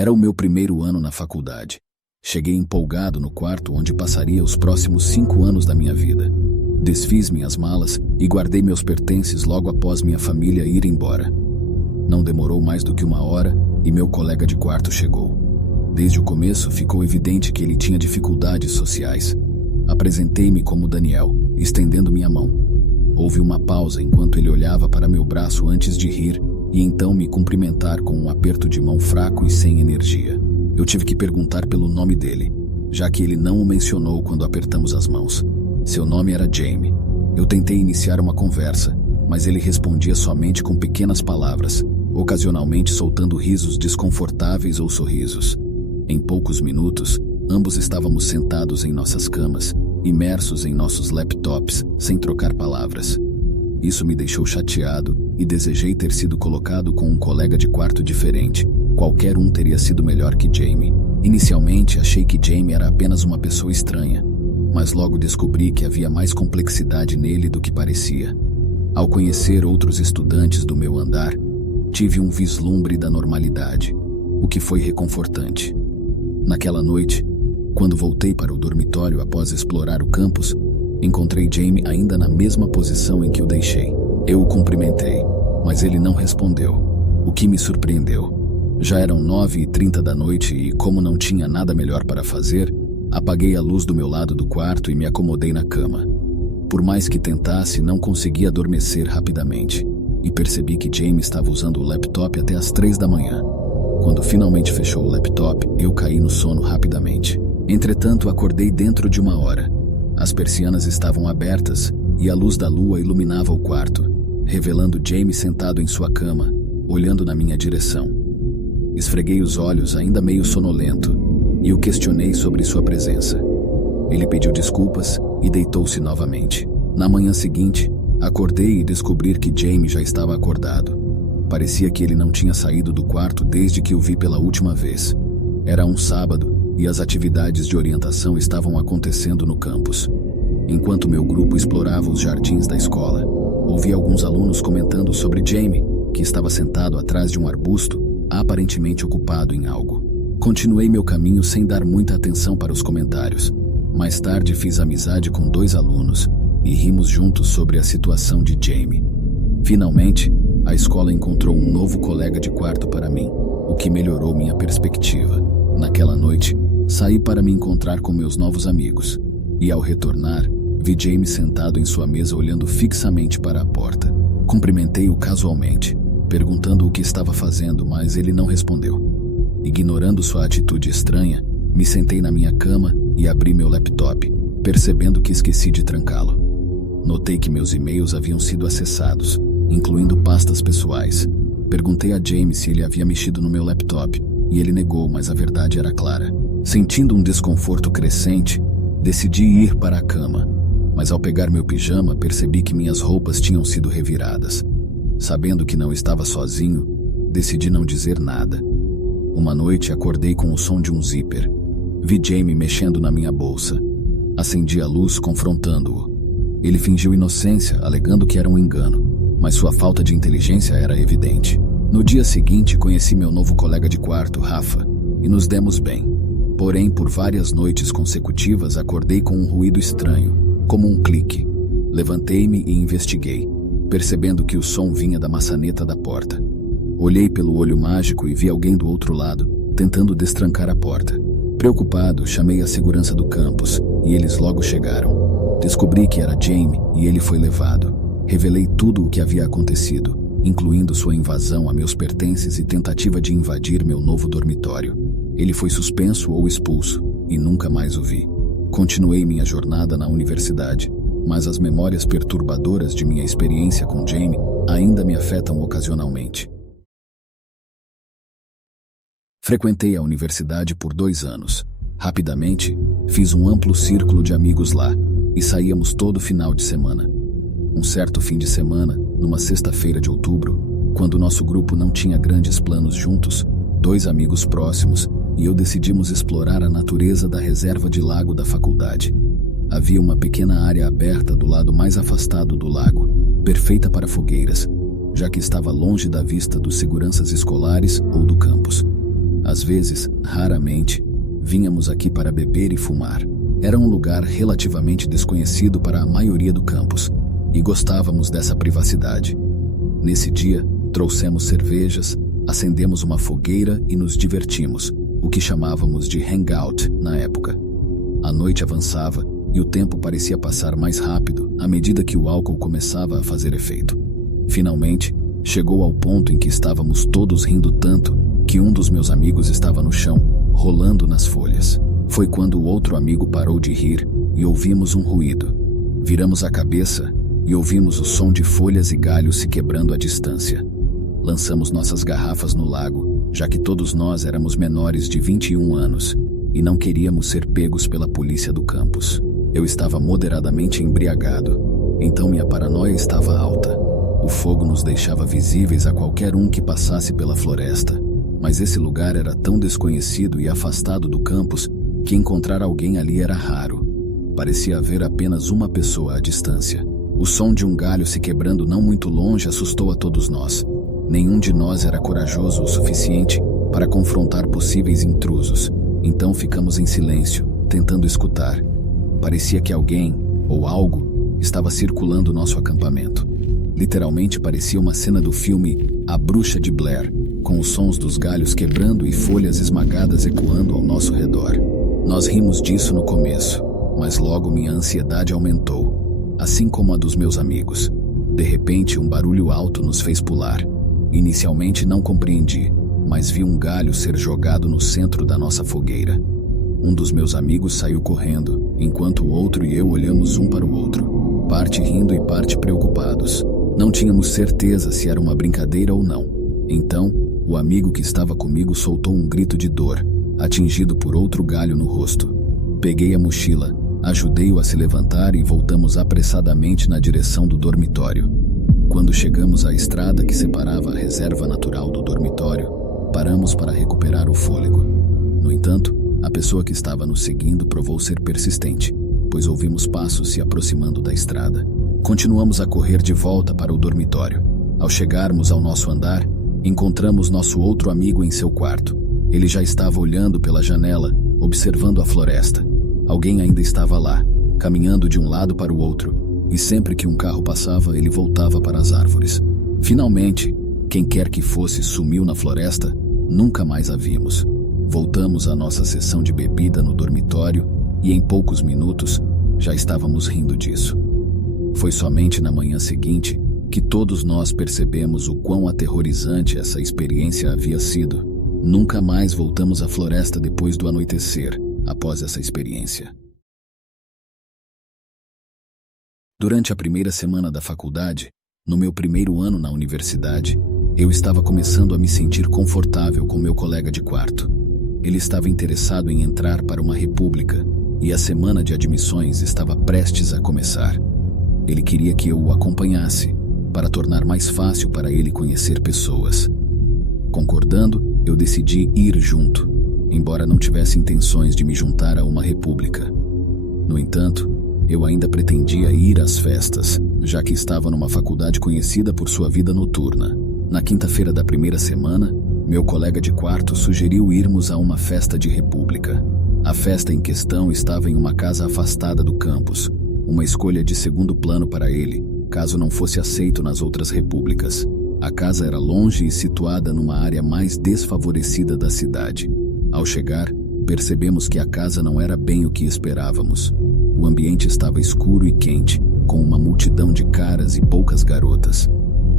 Era o meu primeiro ano na faculdade. Cheguei empolgado no quarto onde passaria os próximos 5 anos da minha vida. Desfiz minhas malas e guardei meus pertences logo após minha família ir embora. Não demorou mais do que 1 hora e meu colega de quarto chegou. Desde o começo ficou evidente que ele tinha dificuldades sociais. Apresentei-me como Daniel, estendendo minha mão. Houve uma pausa enquanto ele olhava para meu braço antes de rir e então me cumprimentar com um aperto de mão fraco e sem energia. Eu tive que perguntar pelo nome dele, já que ele não o mencionou quando apertamos as mãos. Seu nome era Jamie. Eu tentei iniciar uma conversa, mas ele respondia somente com pequenas palavras, ocasionalmente soltando risos desconfortáveis ou sorrisos. Em poucos minutos, ambos estávamos sentados em nossas camas, imersos em nossos laptops, sem trocar palavras. Isso me deixou chateado e desejei ter sido colocado com um colega de quarto diferente. Qualquer um teria sido melhor que Jamie. Inicialmente, achei que Jamie era apenas uma pessoa estranha, mas logo descobri que havia mais complexidade nele do que parecia. Ao conhecer outros estudantes do meu andar, tive um vislumbre da normalidade, o que foi reconfortante. Naquela noite, quando voltei para o dormitório após explorar o campus, encontrei Jamie ainda na mesma posição em que o deixei. Eu o cumprimentei, mas ele não respondeu, o que me surpreendeu. Já eram 9h30 da noite e, como não tinha nada melhor para fazer, apaguei a luz do meu lado do quarto e me acomodei na cama. Por mais que tentasse, não conseguia adormecer rapidamente, e percebi que Jamie estava usando o laptop até as 3 da manhã. Quando finalmente fechou o laptop, eu caí no sono rapidamente. Entretanto, acordei dentro de 1 hora. As persianas estavam abertas e a luz da lua iluminava o quarto, revelando Jamie sentado em sua cama, olhando na minha direção. Esfreguei os olhos, ainda meio sonolento, e o questionei sobre sua presença. Ele pediu desculpas e deitou-se novamente. Na manhã seguinte, acordei e descobri que Jamie já estava acordado. Parecia que ele não tinha saído do quarto desde que o vi pela última vez. Era um sábado e as atividades de orientação estavam acontecendo no campus. Enquanto meu grupo explorava os jardins da escola, ouvi alguns alunos comentando sobre Jamie, que estava sentado atrás de um arbusto, aparentemente ocupado em algo. Continuei meu caminho sem dar muita atenção para os comentários. Mais tarde fiz amizade com 2 alunos e rimos juntos sobre a situação de Jamie. Finalmente, a escola encontrou um novo colega de quarto para mim, o que melhorou minha perspectiva. Naquela noite, saí para me encontrar com meus novos amigos, e ao retornar, vi Jamie sentado em sua mesa olhando fixamente para a porta. Cumprimentei-o casualmente, perguntando o que estava fazendo, mas ele não respondeu. Ignorando sua atitude estranha, me sentei na minha cama e abri meu laptop, percebendo que esqueci de trancá-lo. Notei que meus e-mails haviam sido acessados, incluindo pastas pessoais. Perguntei a Jamie se ele havia mexido no meu laptop, e ele negou, mas a verdade era clara. Sentindo um desconforto crescente, decidi ir para a cama, mas ao pegar meu pijama percebi que minhas roupas tinham sido reviradas. Sabendo que não estava sozinho, decidi não dizer nada. Uma noite acordei com o som de um zíper. Vi Jamie mexendo na minha bolsa. Acendi a luz confrontando-o. Ele fingiu inocência, alegando que era um engano, mas sua falta de inteligência era evidente. No dia seguinte, conheci meu novo colega de quarto, Rafa, e nos demos bem. Porém, por várias noites consecutivas, acordei com um ruído estranho, como um clique. Levantei-me e investiguei, percebendo que o som vinha da maçaneta da porta. Olhei pelo olho mágico e vi alguém do outro lado, tentando destrancar a porta. Preocupado, chamei a segurança do campus, e eles logo chegaram. Descobri que era Jamie e ele foi levado. Revelei tudo o que havia acontecido, incluindo sua invasão a meus pertences e tentativa de invadir meu novo dormitório. Ele foi suspenso ou expulso, e nunca mais o vi. Continuei minha jornada na universidade, mas as memórias perturbadoras de minha experiência com Jamie ainda me afetam ocasionalmente. Frequentei a universidade por 2 anos. Rapidamente, fiz um amplo círculo de amigos lá, e saíamos todo final de semana. Um certo fim de semana, numa sexta-feira de outubro, quando nosso grupo não tinha grandes planos juntos, 2 amigos próximos e eu decidimos explorar a natureza da reserva de lago da faculdade. Havia uma pequena área aberta do lado mais afastado do lago, perfeita para fogueiras, já que estava longe da vista dos seguranças escolares ou do campus. Às vezes, raramente, vínhamos aqui para beber e fumar. Era um lugar relativamente desconhecido para a maioria do campus, e gostávamos dessa privacidade. Nesse dia, trouxemos cervejas, acendemos uma fogueira e nos divertimos, o que chamávamos de hangout na época. A noite avançava e o tempo parecia passar mais rápido à medida que o álcool começava a fazer efeito. Finalmente, chegou ao ponto em que estávamos todos rindo tanto que um dos meus amigos estava no chão, rolando nas folhas. Foi quando o outro amigo parou de rir e ouvimos um ruído. Viramos a cabeça e ouvimos o som de folhas e galhos se quebrando à distância. Lançamos nossas garrafas no lago, já que todos nós éramos menores de 21 anos e não queríamos ser pegos pela polícia do campus. Eu estava moderadamente embriagado, então minha paranoia estava alta. O fogo nos deixava visíveis a qualquer um que passasse pela floresta, mas esse lugar era tão desconhecido e afastado do campus que encontrar alguém ali era raro. Parecia haver apenas uma pessoa à distância. O som de um galho se quebrando não muito longe assustou a todos nós. Nenhum de nós era corajoso o suficiente para confrontar possíveis intrusos, então ficamos em silêncio, tentando escutar. Parecia que alguém, ou algo, estava circulando nosso acampamento. Literalmente parecia uma cena do filme A Bruxa de Blair, com os sons dos galhos quebrando e folhas esmagadas ecoando ao nosso redor. Nós rimos disso no começo, mas logo minha ansiedade aumentou, assim como a dos meus amigos. De repente, um barulho alto nos fez pular. Inicialmente não compreendi, mas vi um galho ser jogado no centro da nossa fogueira. Um dos meus amigos saiu correndo, enquanto o outro e eu olhamos um para o outro, parte rindo e parte preocupados. Não tínhamos certeza se era uma brincadeira ou não. Então, o amigo que estava comigo soltou um grito de dor, atingido por outro galho no rosto. Peguei a mochila, ajudei-o a se levantar e voltamos apressadamente na direção do dormitório. Quando chegamos à estrada que separava a reserva natural do dormitório, paramos para recuperar o fôlego. No entanto, a pessoa que estava nos seguindo provou ser persistente, pois ouvimos passos se aproximando da estrada. Continuamos a correr de volta para o dormitório. Ao chegarmos ao nosso andar, encontramos nosso outro amigo em seu quarto. Ele já estava olhando pela janela, observando a floresta. Alguém ainda estava lá, caminhando de um lado para o outro, e sempre que um carro passava, ele voltava para as árvores. Finalmente, quem quer que fosse sumiu na floresta, nunca mais a vimos. Voltamos à nossa sessão de bebida no dormitório e em poucos minutos já estávamos rindo disso. Foi somente na manhã seguinte que todos nós percebemos o quão aterrorizante essa experiência havia sido. Nunca mais voltamos à floresta depois do anoitecer, após essa experiência. Durante a primeira semana da faculdade, no meu primeiro ano na universidade, eu estava começando a me sentir confortável com meu colega de quarto. Ele estava interessado em entrar para uma república e a semana de admissões estava prestes a começar. Ele queria que eu o acompanhasse, para tornar mais fácil para ele conhecer pessoas. Concordando, eu decidi ir junto, embora não tivesse intenções de me juntar a uma república. No entanto, eu ainda pretendia ir às festas, já que estava numa faculdade conhecida por sua vida noturna. Na quinta-feira da primeira semana, meu colega de quarto sugeriu irmos a uma festa de república. A festa em questão estava em uma casa afastada do campus, uma escolha de segundo plano para ele, caso não fosse aceito nas outras repúblicas. A casa era longe e situada numa área mais desfavorecida da cidade. Ao chegar, percebemos que a casa não era bem o que esperávamos. O ambiente estava escuro e quente, com uma multidão de caras e poucas garotas.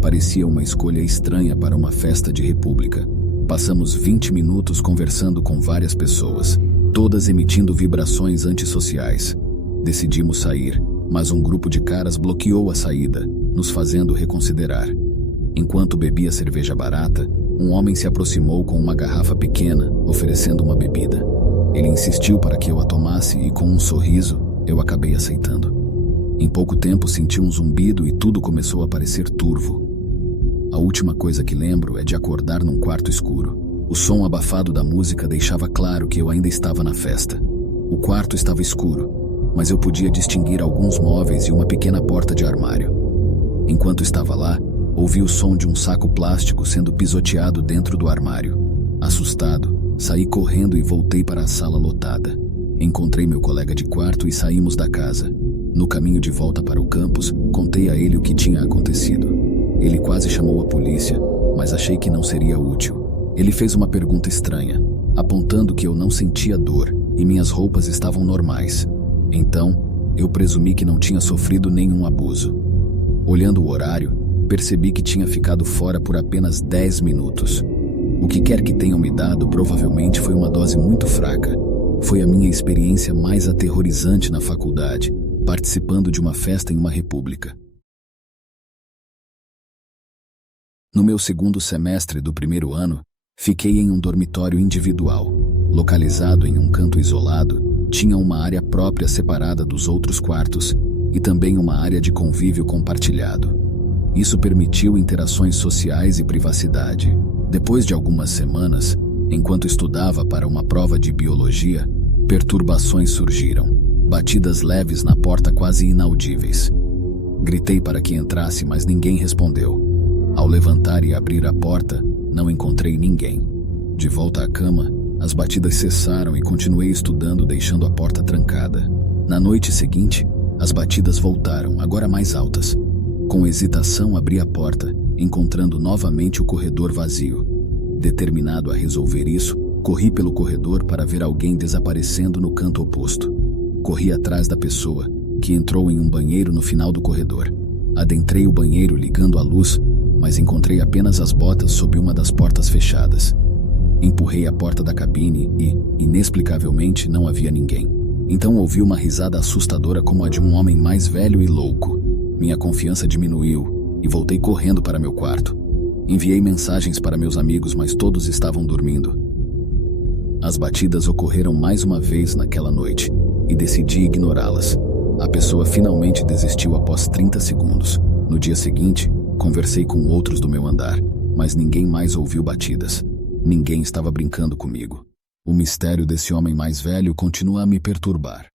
Parecia uma escolha estranha para uma festa de república. Passamos 20 minutos conversando com várias pessoas, todas emitindo vibrações antissociais. Decidimos sair, mas um grupo de caras bloqueou a saída, nos fazendo reconsiderar. Enquanto bebia cerveja barata, um homem se aproximou com uma garrafa pequena, oferecendo uma bebida. Ele insistiu para que eu a tomasse e, com um sorriso, eu acabei aceitando. Em pouco tempo senti um zumbido e tudo começou a parecer turvo. A última coisa que lembro é de acordar num quarto escuro. O som abafado da música deixava claro que eu ainda estava na festa. O quarto estava escuro, mas eu podia distinguir alguns móveis e uma pequena porta de armário. Enquanto estava lá, ouvi o som de um saco plástico sendo pisoteado dentro do armário. Assustado, Saí correndo e voltei para a sala lotada. Encontrei meu colega de quarto e saímos da casa. No caminho de volta para o campus, contei a ele o que tinha acontecido. Ele quase chamou a polícia, mas achei que não seria útil. Ele fez uma pergunta estranha, apontando que eu não sentia dor e minhas roupas estavam normais. Então, eu presumi que não tinha sofrido nenhum abuso. Olhando o horário, percebi que tinha ficado fora por apenas 10 minutos. O que quer que tenham me dado provavelmente foi uma dose muito fraca. Foi a minha experiência mais aterrorizante na faculdade, participando de uma festa em uma república. No meu segundo semestre do primeiro ano, fiquei em um dormitório individual. Localizado em um canto isolado, tinha uma área própria separada dos outros quartos e também uma área de convívio compartilhado. Isso permitiu interações sociais e privacidade. Depois de algumas semanas, enquanto estudava para uma prova de biologia, perturbações surgiram. Batidas leves na porta quase inaudíveis. Gritei para que entrasse, mas ninguém respondeu. Ao levantar e abrir a porta, não encontrei ninguém. De volta à cama, as batidas cessaram e continuei estudando, deixando a porta trancada. Na noite seguinte, as batidas voltaram, agora mais altas. Com hesitação, abri a porta, encontrando novamente o corredor vazio. Determinado a resolver isso, corri pelo corredor para ver alguém desaparecendo no canto oposto. Corri atrás da pessoa, que entrou em um banheiro no final do corredor. Adentrei o banheiro ligando a luz, mas encontrei apenas as botas sob uma das portas fechadas. Empurrei a porta da cabine e, inexplicavelmente, não havia ninguém. Então ouvi uma risada assustadora como a de um homem mais velho e louco. Minha confiança diminuiu e voltei correndo para meu quarto. Enviei mensagens para meus amigos, mas todos estavam dormindo. As batidas ocorreram mais uma vez naquela noite e decidi ignorá-las. A pessoa finalmente desistiu após 30 segundos. No dia seguinte, conversei com outros do meu andar, mas ninguém mais ouviu batidas. Ninguém estava brincando comigo. O mistério desse homem mais velho continua a me perturbar.